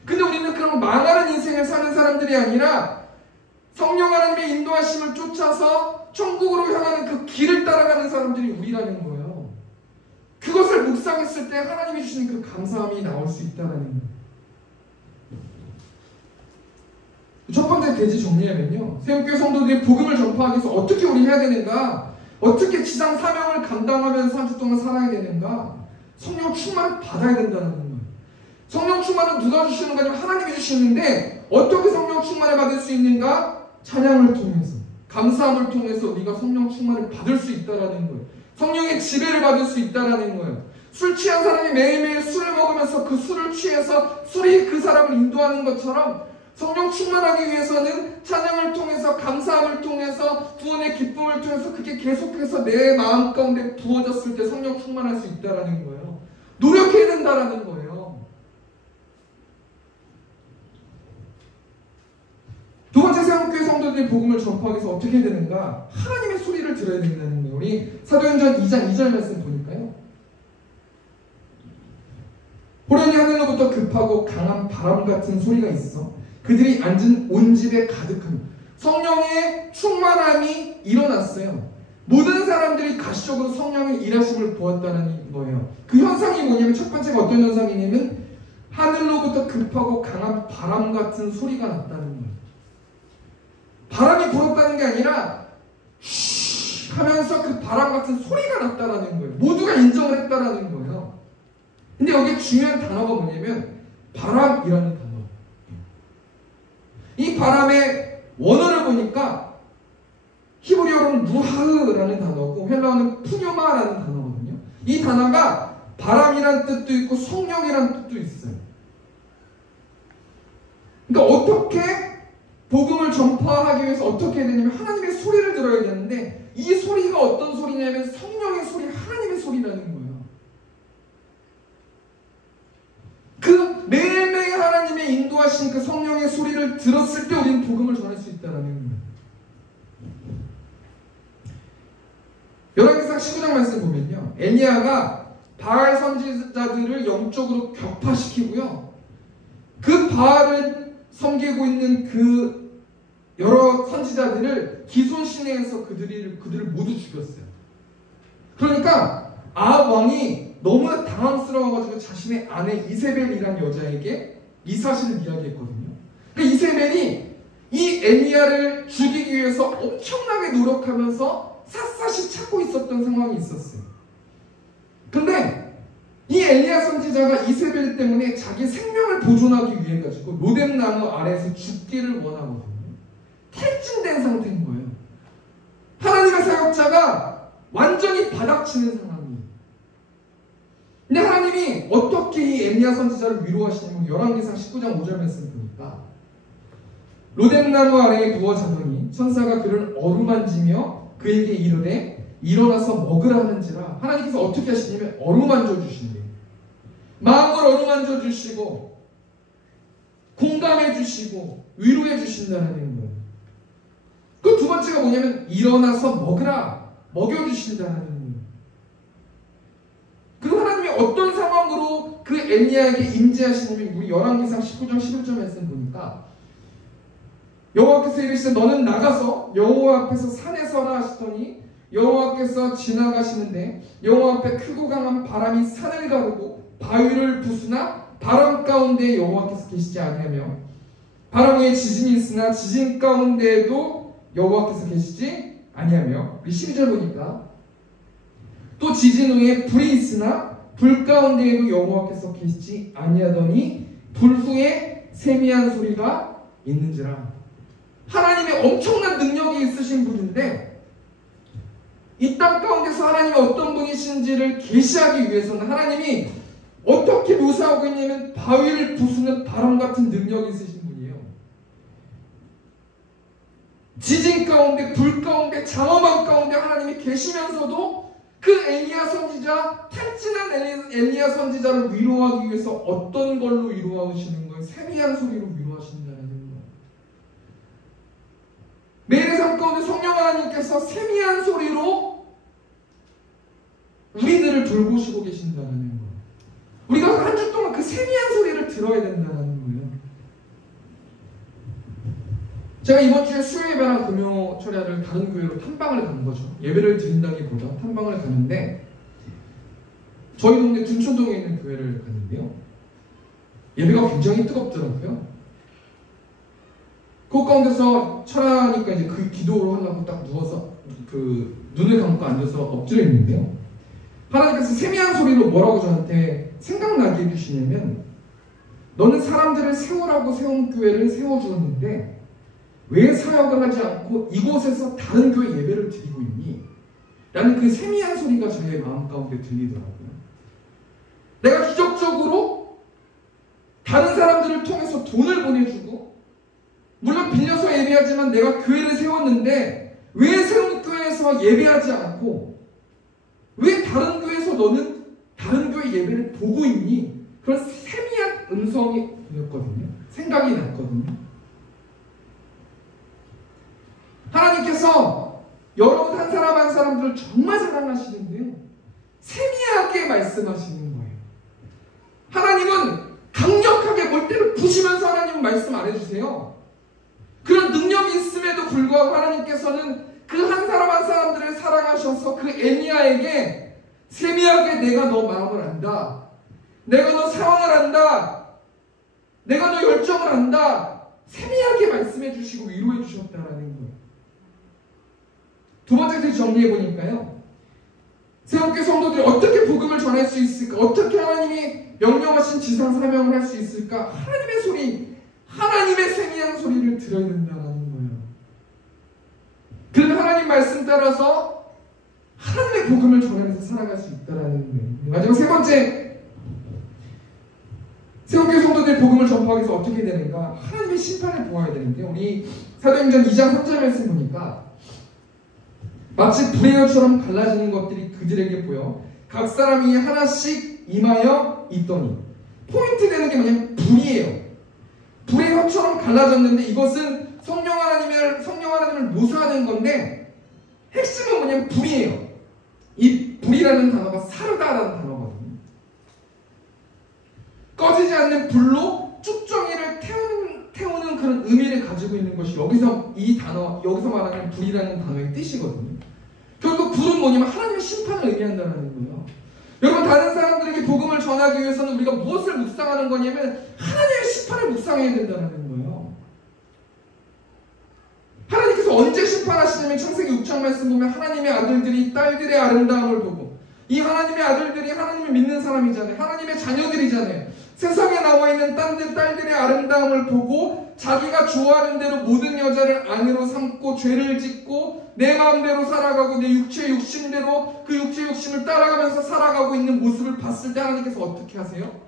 근데 우리는 그런 망하는 인생을 사는 사람들이 아니라 성령 하나님의 인도하심을 쫓아서 천국으로 향하는 그 길을 따라가는 사람들이 우리라는 거예요. 그것을 묵상했을 때 하나님이 주시는 그 감사함이 나올 수 있다는 거예요. 첫 번째 대지 정리하면요, 새롭게 성도들이 복음을 전파하기 위해서 어떻게 우리 해야 되는가, 어떻게 지상 사명을 감당하면서 한 주 동안 살아야 되는가, 성령 충만을 받아야 된다는 거예요. 성령 충만은 누가 주시는 거냐면 하나님이 주시는데 어떻게 성령 충만을 받을 수 있는가? 찬양을 통해서, 감사함을 통해서 우리가 성령 충만을 받을 수 있다는 거예요. 성령의 지배를 받을 수 있다는 거예요. 술 취한 사람이 매일매일 술을 먹으면서 그 술을 취해서 술이 그 사람을 인도하는 것처럼 성령 충만하기 위해서는 찬양을 통해서, 감사함을 통해서, 구원의 기쁨을 통해서 그게 계속해서 내 마음 가운데 부어졌을 때 성령 충만할 수 있다는 거예요. 노력해야 된다는 거예요. 두 번째, 새롭게 성도들이 복음을 전파하기 위해서 어떻게 해야 되는가? 하나님의 소리를 들어야 된다는 거예요. 우리 사도행전 2장 2절 말씀 보니까요, 호련히 하늘로부터 급하고 강한 바람 같은 소리가 있어 그들이 앉은 온 집에 가득합니다. 성령의 충만함이 일어났어요. 모든 사람들이 가시적으로 성령의 일하심을 보았다는 거예요. 그 현상이 뭐냐면, 첫 번째가 어떤 현상이냐면 하늘로부터 급하고 강한 바람 같은 소리가 났다는 거예요. 바람이 불었다는 게 아니라 쉬 하면서 그 바람 같은 소리가 났다는 거예요. 모두가 인정을 했다는 거예요. 근데 여기 중요한 단어가 뭐냐면 바람이라는 단어. 이 바람의 원어를 보니까 히브리어로는 루하흐라는 단어고 헬라어는 푸뇨마라는 단어거든요. 이 단어가 바람이란 뜻도 있고 성령이란 뜻도 있어요. 그러니까 어떻게 복음을 전파하기 위해서 어떻게 해야 되냐면 하나님의 소리를 들어야 되는데, 이 소리가 어떤 소리냐면 성령의 소리, 하나님의 소리라는 거예요. 그 매일매일 하나님의 인도하신 그 성령의 소리를 들었을 때 우리는 복음을 전할 수 있다는 거예요. 열왕기상 19장 말씀 보면요, 엘리야가 바알 선지자들을 영적으로 격파시키고요, 그 바알을 섬기고 있는 그 여러 선지자들을 기손 시내에서 그들을 모두 죽였어요. 그러니까 아합 왕이 너무나 당황스러워가지고 자신의 아내 이세벨이라는 여자에게 이 사실을 이야기했거든요. 그러니까 이세벨이 이 엘리야를 죽이기 위해서 엄청나게 노력하면서 샅샅이 찾고 있었던 상황이 있었어요. 근데 이 엘리야 선지자가 이세벨 때문에 자기 생명을 보존하기 위해 가지고 로뎀나무 아래에서 죽기를 원하거든요. 탈진된 상태인 거예요. 하나님의 사역자가 완전히 바닥치는 상황이에요. 근데 하나님이 어떻게 이 엘리야 선지자를 위로하시냐면 열왕기상 19장 5절 말씀 보니까 로뎀나무 아래에 누워 자더니 천사가 그를 어루만지며 그에게 이르되 일어나서 먹으라 하는지라. 하나님께서 어떻게 하시냐면 어루만져 주신대요. 마음을 어루만져 주시고 공감해 주시고 위로해 주신다는 거예요. 그 두 번째가 뭐냐면 일어나서 먹으라, 먹여주신다는 거예요. 그리고 하나님이 어떤 상황으로 그 엘리야에게 임재하시냐면 우리 열왕기상 19장 11절 말씀 보니까 여호와께서 이르시되 너는 나가서 여호와 앞에서 산에 서라 하시더니 여호와께서 지나가시는데 여호와 앞에 크고 강한 바람이 산을 가르고 바위를 부수나 바람 가운데 여호와께서 계시지 아니하며 바람 위에 지진이 있으나 지진 가운데에도 여호와께서 계시지 아니하며 12절 보니까 또 지진 후에 불이 있으나 불 가운데에도 여호와께서 계시지 아니하더니 불 후에 세미한 소리가 있는지라. 하나님의 엄청난 능력이 있으신 분인데 이 땅 가운데서 하나님이 어떤 분이신지를 계시하기 위해서는 하나님이 어떻게 묘사하고 있냐면 바위를 부수는 바람 같은 능력이 있으신 분이에요. 지진 가운데 불 가운데 장엄한 가운데 하나님이 계시면서도 그 엘리야 선지자, 탈진한 엘리야 선지자를 위로하기 위해서 어떤 걸로 위로하시는 거예요? 세미한 소리로 위로하신다는 거예요. 매일의 삶 가운데 성령 하나님께서 세미한 소리로 우리들을 돌보시고 계신다는 거예요. 우리가 한 주 동안 그 세미한 소리를 들어야 된다는 거예요. 제가 이번 주에 수요 예배랑 금요 철야를 다른 교회로 탐방을 간 거죠. 예배를 드린다기보다 탐방을 가는데 저희 동네 둔촌동에 있는 교회를 갔는데요. 예배가 굉장히 뜨겁더라고요. 그 가운데서 철야니까 이제 그 기도를 하려고 딱 누워서 그 눈을 감고 앉아서 엎드려 있는데요. 하나님께서 세미한 소리로 뭐라고 저한테 생각나게 해주시냐면 너는 사람들을 세우라고 세운 교회를 세워주었는데 왜 사역을 하지 않고 이곳에서 다른 교회 예배를 드리고 있니? 라는 그 세미한 소리가 저의 마음 가운데 들리더라고요. 내가 기적적으로 다른 사람들을 통해서 돈을 보내주고 물론 빌려서 예배하지만 내가 교회를 세웠는데 왜 세운 교회에서 예배하지 않고 왜 다른 교회에서 너는 다른 교회 예배를 보고 있니? 그런 세미한 음성이 들렸거든요. 생각이 났거든요. 하나님께서 여러분 한 사람 한 사람들을 정말 사랑하시는데요. 세미하게 말씀하시는 거예요. 하나님은 강력하게 멀대로 부시면서 하나님은 말씀 안 해주세요. 그런 능력이 있음에도 불구하고 하나님께서는 그 한 사람 한 사람들을 사랑하셔서 그 엘리야에게 세미하게 내가 너 마음을 안다. 내가 너 상황을 안다. 내가 너 열정을 안다. 세미하게 말씀해 주시고 위로해 주셨다라는 거예요. 두 번째 정리해 보니까요. 새롭게 성도들이 어떻게 복음을 전할 수 있을까? 어떻게 하나님이 명령하신 지상 사명을 할 수 있을까? 하나님의 소리, 하나님의 세미한 소리를 들어야 된다는 거예요. 그러면 하나님 말씀 따라서 하나님의 복음을 전하면서 살아갈 수 있다는 거예요. 마지막 세 번째, 새롭게 성도들이 복음을 전파하기 위해서 어떻게 되는가? 하나님의 심판을 보아야 되는데 우리 사도행전 2장 3절 말씀 보니까 마치 불의 혀처럼 갈라지는 것들이 그들에게 보여 각 사람이 하나씩 임하여 있더니 포인트 되는 게 뭐냐면 불이에요. 불의 혀처럼 갈라졌는데 이것은 성령 하나님을 묘사하는 건데 핵심은 뭐냐면 불이에요. 이 불이라는 단어가 사르다라는 단어거든요. 꺼지지 않는 불로 쭉정이를 태우는 그런 의미를 가지고 있는 것이 여기서 말하는 불이라는 단어의 뜻이거든요. 결국 불은 뭐냐면 하나님의 심판을 의미한다는 거예요. 여러분 다른 사람들에게 복음을 전하기 위해서는 우리가 무엇을 묵상하는 거냐면 하나님의 심판을 묵상해야 된다는 거예요. 하나님께서 언제 심판하시냐면 창세기 6장 말씀 보면 하나님의 아들들이 딸들의 아름다움을 보고 이 하나님의 아들들이 하나님을 믿는 사람이잖아요. 하나님의 자녀들이잖아요. 세상에 나와 있는 딸들의 아름다움을 보고 자기가 좋아하는 대로 모든 여자를 아내로 삼고 죄를 짓고 내 마음대로 살아가고 내 육체의 욕심대로 그 육체의 욕심을 따라가면서 살아가고 있는 모습을 봤을 때 하나님께서 어떻게 하세요?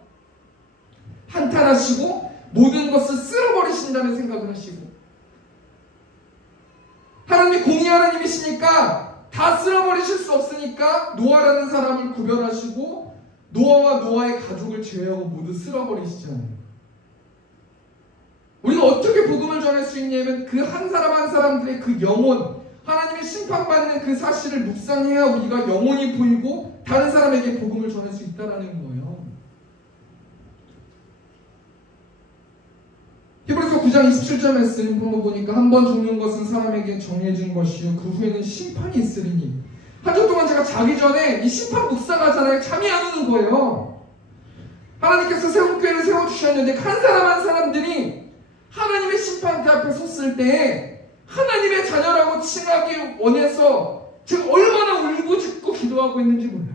한탄하시고 모든 것을 쓸어버리신다는 생각을 하시고 하나님이 공의 하나님이시니까 다 쓸어버리실 수 없으니까 노아라는 사람을 구별하시고 노아와 노아의 가족을 제외하고 모두 쓸어버리시잖아요. 우리가 어떻게 복음을 전할 수 있냐면 그 한 사람 한 사람들의 그 영혼, 하나님의 심판받는 그 사실을 묵상해야 우리가 영혼이 보이고 다른 사람에게 복음을 전할 수 있다는 거예요. 히브리서 9장 27절 말씀 한번 보니까 한 번 죽는 것은 사람에게 정해진 것이요 그 후에는 심판이 있으리니. 한 주 동안 제가 자기 전에 이 심판 묵상하잖아요. 잠이 안 오는 거예요. 하나님께서 세움교회를 세워주셨는데 한 사람 한 사람들이 하나님의 심판대 앞에 섰을 때 하나님의 자녀라고 칭하기 원해서 제가 얼마나 울부짖고 기도하고 있는지 몰라요.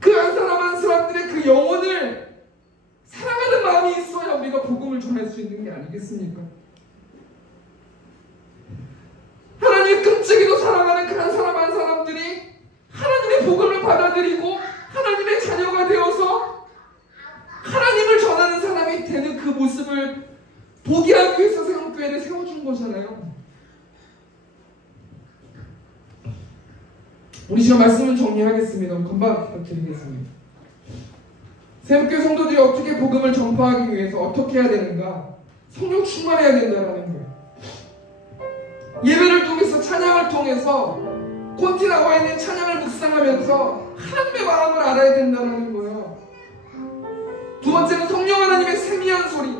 그 한 사람 한 사람들의 그 영혼을 사랑하는 마음이 있어야 우리가 복음을 전할 수 있는 게 아니겠습니까? 하나님의 끔찍이도 사랑하는 그 한 사람 한 사람들이 하나님의 복음을 받아들이고 하나님의 자녀가 되어서 하나님을 전하는 사람이 되는 그 모습을 보게 하기 위해서 세움교회를 세워준 거잖아요. 우리 지금 말씀을 정리하겠습니다. 금방 부탁드리겠습니다. 세움교회 성도들이 어떻게 복음을 전파하기 위해서 어떻게 해야 되는가? 성령 충만해야 된다는 거예요. 예배를 통해서 찬양을 통해서 콘티 나와 있는 찬양을 묵상하면서 하나님의 마음을 알아야 된다는 거예요. 두 번째는 성령 하나님의 세미한 소리,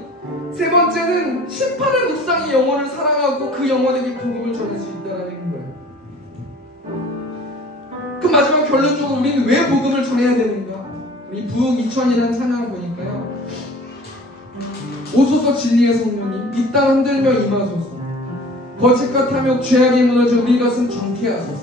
세 번째는 심판을 묵상이 영혼을 사랑하고 그 영혼에게 복음을 전할 수 있다는 거예요. 그 마지막 결론적으로 우리는 왜 복음을 전해야 되는가? 이 부흥 2000이라는 찬양을 보니까요. 오소서 진리의 성령님 이 땅 흔들며 임하소서. 거짓과 탐욕 죄악이 무너져 우리 가슴 정케하소서.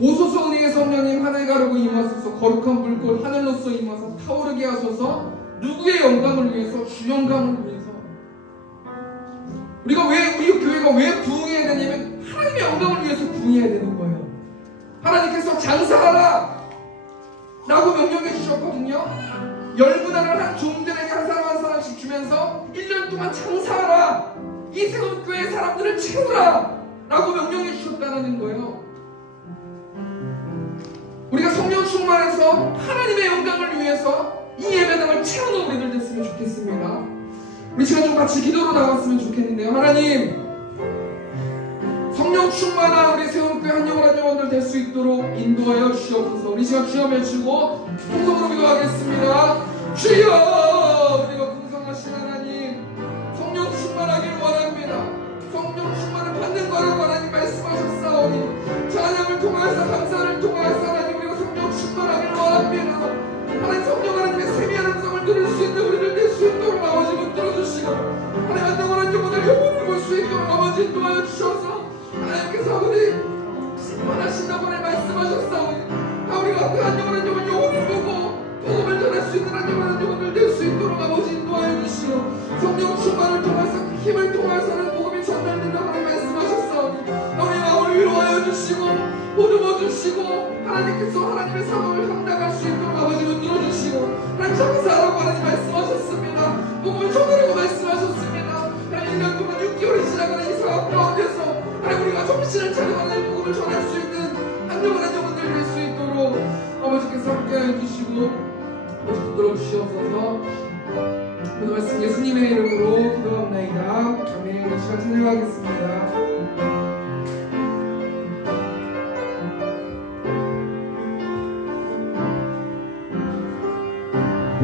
오소서 은혜의 성령님 하늘 가르고 임하소서. 거룩한 불꽃 하늘로서 임하서 타오르게 하소서. 누구의 영광을 위해서? 주 영광을 위해서. 우리가 왜 우리 교회가 왜 부흥해야 되냐면 하나님의 영광을 위해서 부흥해야 되는 거예요. 하나님께서 장사하라 라고 명령해 주셨거든요. 10분할을 한 종들에게 한 사람 한 사람씩 주면서 1년 동안 장사하라, 이 세움교회 사람들을 채우라 라고 명령해 주셨다는 거예요. 우리가 성령 충만해서 하나님의 영광을 위해서 이 예배당을 채우는 우리들 됐으면 좋겠습니다. 우리 시간 좀 같이 기도로 나갔으면 좋겠는데요. 하나님, 성령 충만한 우리 세움교회 한 영혼 한 영혼들 될 수 있도록 인도하여 주시옵소서. 우리 시간 주여 외치고 통성으로 기도하겠습니다. 주여, 우리가 풍성하신 하나님 성령 충만하길 원합니다. 성령 충만을 받는 거라고 하나님 말씀하셨사오니 찬양을 통하여서 감사를 통하여서 하나님 우리가 성령 충만하길 원합니다. 하나님 성령 하나님의 세미한 음성을 들을 수 있는 우리를 낼 수 있도록 아버지 붙들어주시고 하나님 한 영혼 한 영혼을 영혼을 볼 수 있도록 아버지 인도하여 주셔서 하나님께서 우리 심판하신다고 말씀하셨사오니 우리가 그 한 영혼 한 영혼 영혼을 보고 복음을 전할 수 있는 한 영혼 한 영혼을 낼 수 있도록 아버지 인도하여 주시오. 성령 충만을 통해서 그 힘을 통해서는 복음이 전달된다고 말씀하셨사오니 우리 마음을 위로하여 주시고 보듬어 주시고 하나님께서 하나님의 상황을 감당할 수 있도록 아버지 붙들어 주시고 하나님 장사하라고 하나님 말씀하셨습니다. 복음을 전하라고 말씀하셨습니다. 하나님 1년 동안 6개월이 지나가는 이 상황 가운데서 하나님 우리가 정신을 차리고 하나님 복음을 전할 수 있는 한 영혼 한 영혼들 될 수 있도록 아버지께서 함께하여 주시고 아버지 붙들어 주시옵소서. 오늘 말씀 예수님의 이름으로 기도합나이다. 아멘. 이 시간 찬양하겠습니다.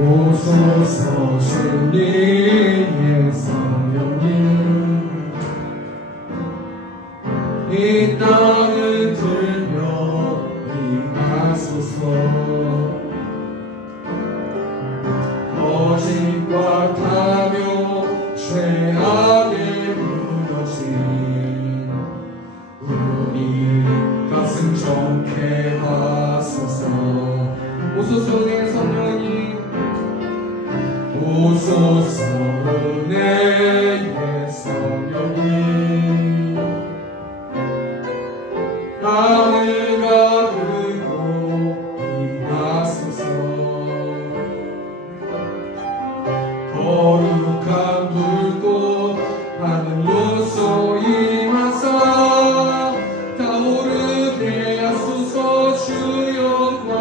오소서 주님의 성령님 이 땅을 들며 임하소서. 거짓과 탐욕 죄악에 무너진 우리 가슴 정케 하소서. 오소서 은혜의 성령님 오소서 은혜의 성령님 땅을 가르고 임하소서. 거룩한 불꽃 하늘로서 임하사 타오르게 하소서. 주 영광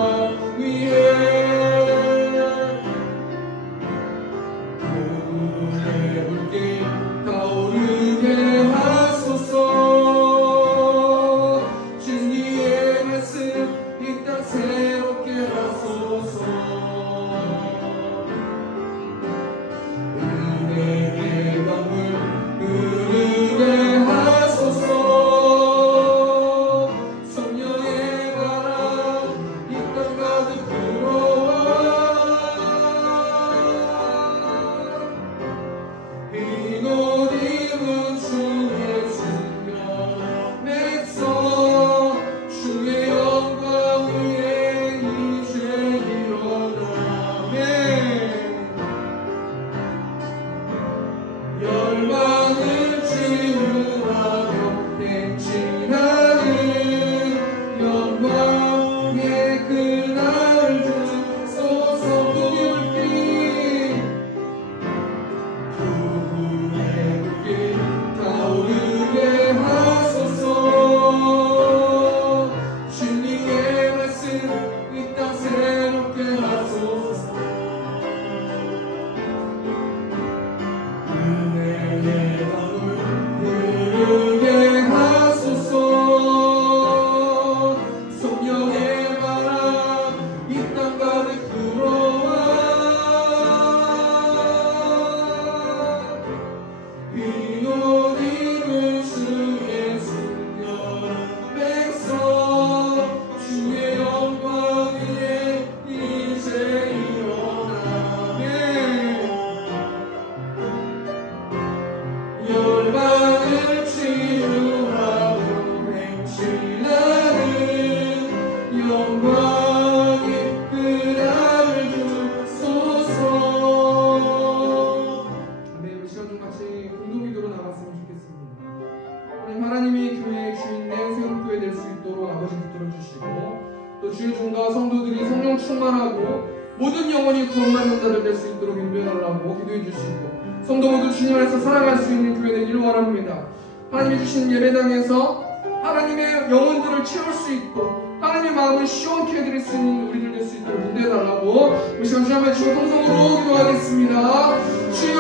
아버지 붙들어 주시고 또 주의 종과 성도들이 성령 충만하고 모든 영혼이 구원받는 자들 될 수 있도록 인도해달라고 기도해 주시고 성도 모두 주님 안에서 살아갈 수 있는 교회 되기를 원합니다. 하나님이 주신 예배당에서 하나님의 영혼들을 채울 수 있고 하나님의 마음을 시원케 해드릴 수 있는 우리들 될 수 있도록 인도해달라고 우리 시간 주 한번 주의 통성으로 기도하겠습니다. 주여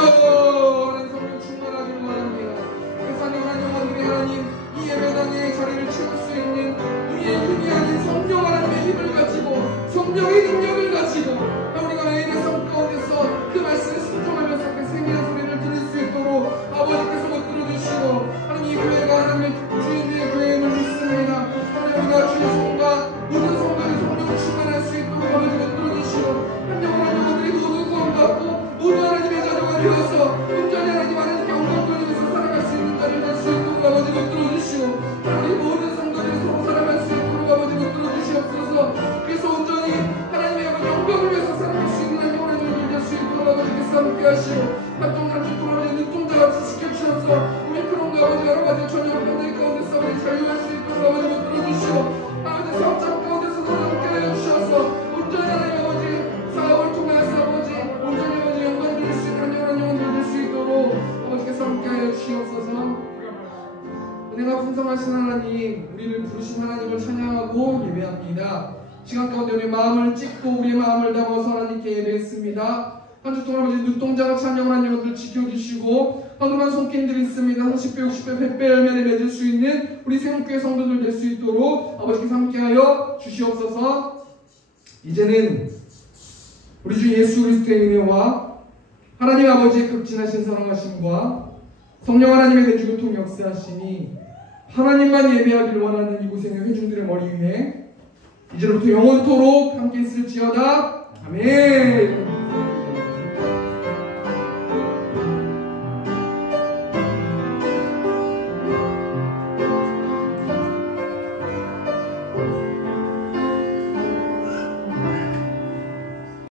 하나님 성령 충만하기를 원합니다. 그래서 하나님 영혼들이 하나님 이 예배당의 자리를 채울 수 있는 우리의 힘이 아닌 성령 하나님의 힘을 가지고 성령의 능력을 가지고 우리가 매일의 삶 가운데서 그 말씀에 순종하면서 그 생명의 소리를 들을 수 있도록 아버지께서 못 들어주시고 하나님 이 교회가 하나님의 주인의 교회임을 믿습니다. 하나님 우리가 주의 성과 모든 성도의 성령을 충만할 수 있도록 아버지 못 들어주시고 한 영혼들이 모두 구원받고 모두 하나님의 자녀가 되어서 온전히 하나님께 영광 돌리면서 살아갈 수 있는 자를 될 수 있도록 아버지 못 들어주시고 우리 모든 성도들이 서로 살아갈 수 있도록 아버지 못 들어주시옵소서. 그래서 온전히 하나님의 영광을 위해서 살아갈 수 있는 한 영혼을 될 수 있도록 아버지께서 함께 하시고 한동안 동안 눈동자같이 지켜주셔서 오미크론과 아버지 여러 가지 전염 병들 가운데서 아버지 자유할 수 있도록 아버지 못 들어주시고 아버지 사업장 가운데서도 함께 하여 주셔서 온전히 하나님 아버지 사업을 통해서 아버지 온전히 아버지 영광 드릴 수 있는 한 영혼을 될 수 있도록 아버지께서 함께 하여 주시옵소서. 은혜가 풍성하신 하나님 우리를 부르신 하나님을 찬양하고 예배합니다. 시간 가운데 우리의 마음을 찢고 우리의 마음을 담아서 하나님께 예배했습니다. 한 주 동안 아버지 눈동자가 찬양한 영혼들 지켜주시고 하루만 손길들이 있습니다. 30배, 60배, 100배 열매를 맺을 수 있는 우리 세운교회 성도들 될 수 있도록 아버지께서 함께하여 주시옵소서. 이제는 우리 주 예수 그리스도의 은혜와 하나님 아버지의 극진하신 사랑하심과 성령 하나님의 내주교통 역사하심이 하나님만 예배하기를 원하는 이곳에 있는 회중들의 머리 위에 이제로부터 영원토록 함께 있을지어다. 아멘.